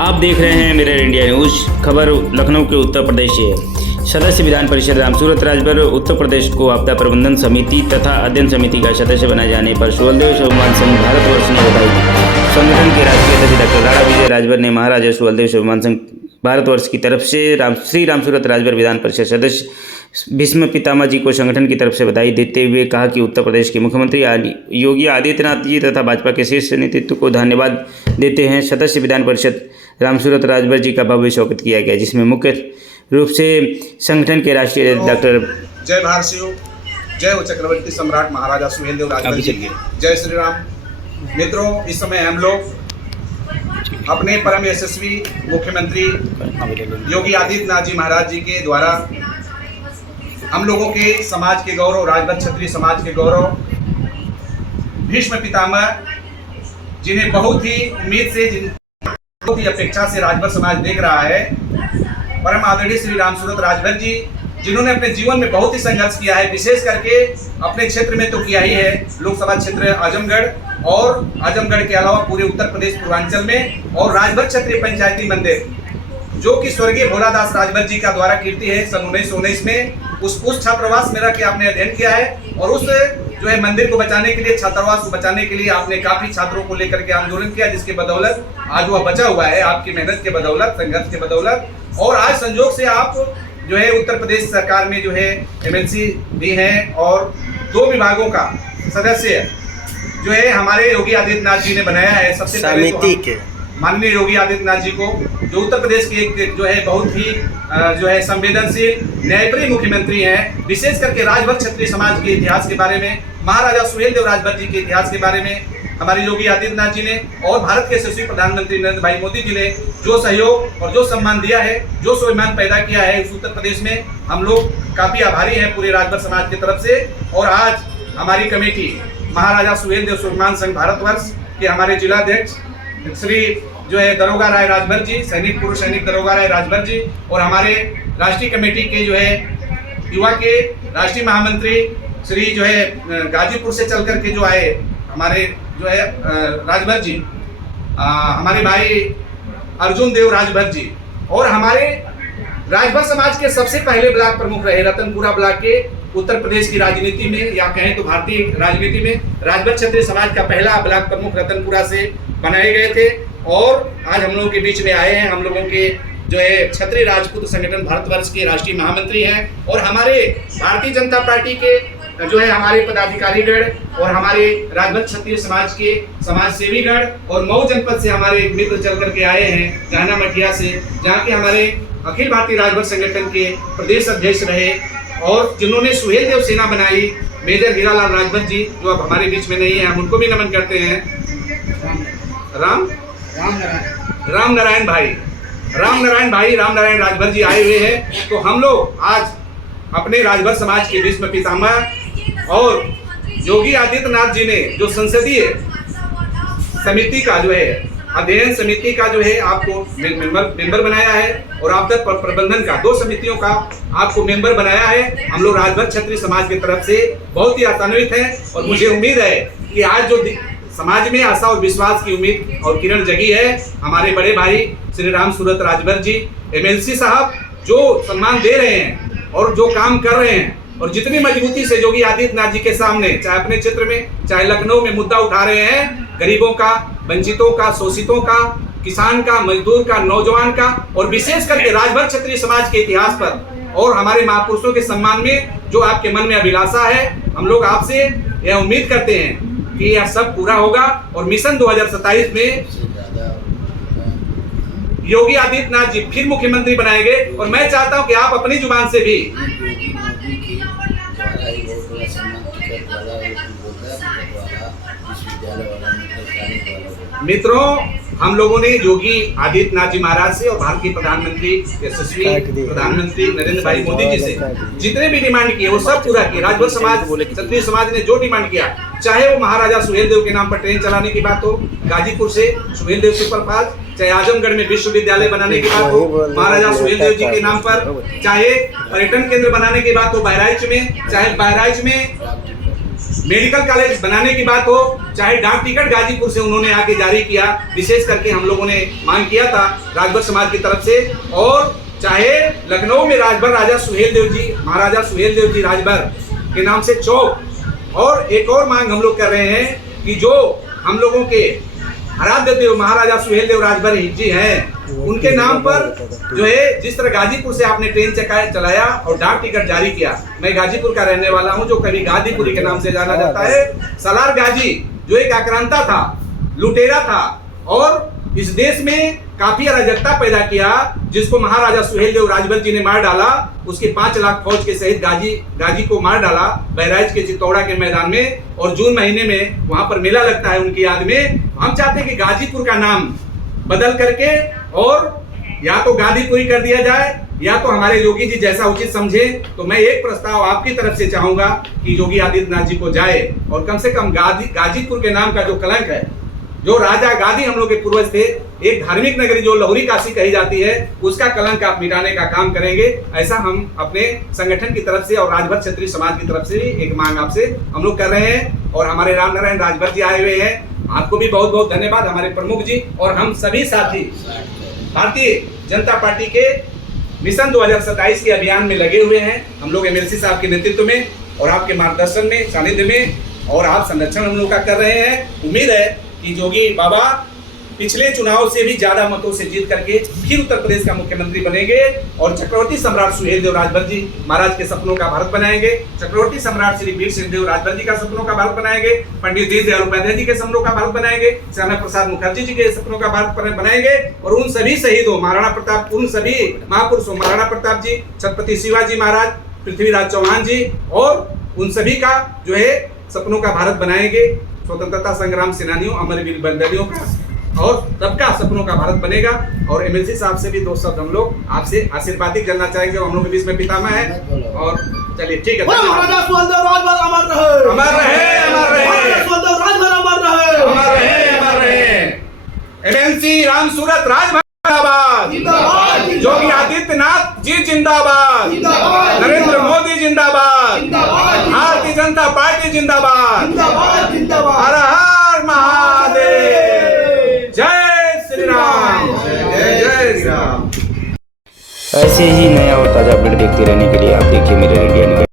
आप देख रहे हैं मिरर इंडिया न्यूज। खबर लखनऊ के उत्तर प्रदेश से है। सदस्य विधान परिषद रामसूरत राजभर उत्तर प्रदेश को आपदा प्रबंधन समिति तथा अध्ययन समिति का सदस्य बनाए जाने पर सुहेलदेव शोभमान संघ भारतवर्ष ने बधाई दी। संगठन के राष्ट्रीय अध्यक्ष डॉक्टर राणा विजय राजभर ने महाराजा सुहेलदेव शोभमान संघ भारतवर्ष की तरफ से श्री रामसूरत राजभर विधान परिषद सदस्य भीष्म पितामह जी को संगठन की तरफ से बधाई देते हुए कहा कि उत्तर प्रदेश के मुख्यमंत्री योगी आदित्यनाथ जी तथा भाजपा के शीर्ष नेतृत्व को धन्यवाद देते हैं। सदस्य विधान परिषद रामसूरत राजभर जी का भव्य स्वागत किया गया, जिसमें मुख्य रूप से संगठन के राष्ट्रीय डॉक्टर जय भारसियों, जय हो चक्रवर्ती सम्राट महाराजा सुहेलदेव राजभर जी, जय श्री राम। मित्रों, इस समय हम लोग अपने परम यशस्वी मुख्यमंत्री योगी आदित्यनाथ जी महाराज जी के द्वारा हम लोगों के समाज के गौरव, राजभर क्षत्रिय समाज के गौरव भीष्म पितामह जिन्हें बहुत ही उम्मीद से, बहुत ही अपेक्षा से राजभर समाज देख रहा है, परम आदरणीय श्री रामसूरत राजभर जी, जिन्होंने अपने जीवन में बहुत ही संघर्ष किया है, विशेष करके अपने क्षेत्र में तो किया ही है, लोकसभा क्षेत्र आजमगढ़ और आजमगढ़ के अलावा पूरे उत्तर प्रदेश पूर्वांचल में, और राजभर क्षत्रिय पंचायती मंदिर जो कि स्वर्गीय भोलादास राजभर जी का द्वारा कीर्ति है, सन 1919 में उस छात्रावास में रह के आपने अध्ययन किया है, और उस जो है मंदिर को बचाने के लिए, छात्रावास को बचाने के लिए आपने काफी छात्रों को लेकर के आंदोलन किया, जिसके बदौलत आज वह बचा हुआ है, आपकी मेहनत के बदौलत, संघर्ष के बदौलत। और आज संजोग से आप जो है उत्तर प्रदेश सरकार में जो है एमएलसी भी हैं, और 2 विभागों का सदस्य जो है हमारे योगी आदित्यनाथ जी ने बनाया है। सबसे पहले तो माननीय योगी आदित्यनाथ जी को, जो उत्तर प्रदेश के एक जो है बहुत ही जो है संवेदनशील न्यायप्रिय मुख्यमंत्री हैं, विशेष करके राजभर क्षत्रिय समाज के इतिहास के बारे में, महाराजा सुहेलदेव राजभर जी के इतिहास के बारे में हमारे योगी आदित्यनाथ जी ने और भारत के यशस्वी प्रधानमंत्री नरेंद्र भाई मोदी जी ने जो सहयोग और जो सम्मान दिया है, जो स्वाभिमान पैदा किया है उस उत्तर प्रदेश में, हम लोग काफी आभारी हैं पूरे राजभर समाज की तरफ से। और आज हमारी कमेटी महाराजा सुहेलदेव शोभमान संघ भारतवर्ष के हमारे जिलाध्यक्ष श्री जो है दरोगा राय राजभर जी, सैनिक पूर्व सैनिक दरोगा राय राजभर जी, और हमारे राष्ट्रीय कमेटी के जो है युवा के राष्ट्रीय महामंत्री श्री जो है गाजीपुर से चल करके जो आए हमारे जो है राजभर जी, हमारे भाई अर्जुन देव राजभर जी, और हमारे राजभर समाज के सबसे पहले ब्लॉक प्रमुख रहे, रतनपुरा ब्लॉक के उत्तर प्रदेश की राजनीति में, या कहें तो भारतीय राजनीति में राजभर क्षत्रिय समाज का पहला ब्लॉक प्रमुख रतनपुरा से बनाए गए थे, और आज हम लोगों के बीच में आए हैं। हम लोगों के जो है क्षत्रिय राजपूत संगठन भारतवर्ष के राष्ट्रीय महामंत्री हैं, और हमारे भारतीय जनता पार्टी के जो है हमारे पदाधिकारीगण और हमारे राजभर क्षत्रिय समाज के समाज सेवीगण, और मऊ जनपद से हमारे मित्र चल करके आए हैं जाना मठिया से, जहाँ के हमारे अखिल भारतीय राजभर संगठन के प्रदेश अध्यक्ष रहे, और जिन्होंने सुहेलदेव सेना बनाई, मेजर हीरालाल राजभर जी, जो अब हमारे बीच में नहीं है, हम उनको भी नमन करते हैं। राम नारायण भाई राजभर जी आए हुए हैं। तो हम लोग आज अपने राजभर समाज के भीष्म पितामह और योगी आदित्यनाथ जी ने जो संसदीय समिति का जो है अध्ययन समिति का जो है आपको मेंबर बनाया है, और आपदा प्रबंधन का 2 समितियों का आपको मेंबर बनाया है। हम लोग राजभर क्षत्रिय समाज की तरफ से बहुत ही आशान्वित हैं, और मुझे उम्मीद है कि आज जो समाज में आशा और विश्वास की उम्मीद और किरण जगी है, हमारे बड़े भाई श्री रामसूरत राजभर जी एमएलसी साहब जो सम्मान दे रहे हैं और जो काम कर रहे हैं, और जितनी मजबूती से योगी आदित्यनाथ जी के सामने, चाहे अपने क्षेत्र में, चाहे लखनऊ में मुद्दा उठा रहे हैं, गरीबों का, वंचितों का, शोषितों का, किसान का, मजदूर का, नौजवान का, और विशेष करके राजभर क्षत्रिय समाज के इतिहास पर और हमारे महापुरुषों के सम्मान में जो आपके मन में अभिलाषा है, हम लोग आपसे यह उम्मीद करते हैं कि यह सब पूरा होगा, और मिशन 2027 में योगी आदित्यनाथ जी फिर मुख्यमंत्री बनाएंगे। और मैं चाहता हूं कि आप अपनी जुबान से भी मित्रों, हम लोगों ने योगी आदित्यनाथ जी महाराज से और भारत के प्रधानमंत्री यशस्वी प्रधानमंत्री नरेंद्र भाई मोदी जी से जितने भी डिमांड किए वो सब पूरा किए। राजभर समाज, क्षत्रिय समाज ने जो डिमांड किया, चाहे वो महाराजा सुहेलदेव के नाम पर ट्रेन चलाने की बात हो गाजीपुर से सुहेलदेव सुपरफास्ट, चाहे आजमगढ़ में विश्वविद्यालय बनाने की बात हो महाराजा सुहेलदेव जी के नाम पर, चाहे पर्यटन केंद्र बनाने की बात हो बहराइच में, चाहे बहराइच में मेडिकल कॉलेज बनाने की बात हो, चाहे डाक टिकट गाजीपुर से उन्होंने आके जारी किया, विशेष करके हम लोगों ने मांग किया था राजभर समाज की तरफ से, और चाहे लखनऊ में राजभर राजा सुहेल देव जी, महाराजा सुहेल देव जी राजभर के नाम से चौक, और एक और मांग हम लोग कर रहे हैं कि जो हम लोगों के आराध्य देव महाराजा सुहेल देव राजभर जी हैं, उनके नाम पर जो है, जिस तरह गाजीपुर से आपने ट्रेन चलाया और डाक टिकट जारी किया, मैं गाजीपुर का रहने वाला हूं, जो कभी गाजीपुरी के नाम से जाना जाता है। सलार गाजी जो एक आक्रांता था, लुटेरा था, और इस देश में काफी अराजकता पैदा किया, जिसको महाराजा सुहेल देव राजभर जी ने मार डाला। उसके 5 लाख फौज के सहित गाजी को मार डाला बहराइच के चित्तौड़ा के मैदान में, और जून महीने में वहां पर मेला लगता है उनकी याद में। हम चाहते हैं कि गाजीपुर का नाम बदल करके और या तो गाजीपुरी कर दिया जाए, या तो हमारे योगी जी जैसा उचित समझे। तो मैं एक प्रस्ताव आपकी तरफ से चाहूंगा कि योगी आदित्यनाथ जी को जाए, और कम से कम गाजीपुर के नाम का जो कलंक है, जो राजा गादी हम लोग के पूर्वज थे, एक धार्मिक नगरी जो लहुरी काशी कही जाती है, उसका कलंक आप मिटाने का काम करेंगे, ऐसा हम अपने संगठन की तरफ से और राजभर क्षत्रिय समाज की तरफ से भी एक मांग आपसे हम लोग कर रहे हैं। और हमारे राम नारायण राजभर जी आए हुए हैं, आपको भी बहुत बहुत धन्यवाद, हमारे प्रमुख जी, और हम सभी साथी भारतीय जनता पार्टी के मिशन 2027 के अभियान में लगे हुए हैं। हम लोग एमएलसी साहब के नेतृत्व में और आपके मार्गदर्शन में, सानिध्य में, और आप संरक्षण हम लोग का कर रहे हैं। उम्मीद है कि जोगी बाबा पिछले चुनाव से भी ज्यादा मतों से जीत करके फिर उत्तर प्रदेश का मुख्यमंत्री बनेंगे, और चक्रवर्ती सम्राट सुहेल देव राजभर जी महाराज के सपनों का भारत बनाएंगे, चक्रवर्ती सम्राट श्री वीर सिंह देव राजभर जी का सपनों का भारत बनाएंगे, पंडित दीनदयाल उपाध्याय जी के सपनों का भारत बनाएंगे, श्यामा प्रसाद मुखर्जी जी के सपनों का भारत बनाएंगे, और उन सभी शहीदों महाराणा प्रताप, उन सभी महापुरुषों महाराणा प्रताप जी, छत्रपति शिवाजी महाराज, पृथ्वीराज चौहान जी, और उन सभी का जो है सपनों का भारत बनाएंगे। स्वतंत्रता संग्राम सेनानियों, अमरवीर बंदरियों का और सबका सपनों का भारत बनेगा। और एमएलसी साहब से भी 2 शब्द हम लोग आपसे आशीर्वाद करना चाहेंगे, हम लोग के बीच में पितामह है। और चलिए ठीक है, महाराजा सुहेल देव राजभर अमर रहे, अमर रहे, अमर रहे, महाराजा सुहेल देव राजभर अमर रहे, अमर रहे, अमर रहे। एमएलसी राम सूरत राजभर जिंदाबाद, योगी आदित्यनाथ जी जिंदाबाद, नरेंद्र मोदी जिंदाबाद, भारतीय जनता पार्टी जिंदाबाद, हर हर महादेव, जय श्री राम, जय श्री राम। ऐसे ही नया और ताज़ा अपडेट देखते रहने के लिए आप देखिए मिरर इंडिया न्यूज़।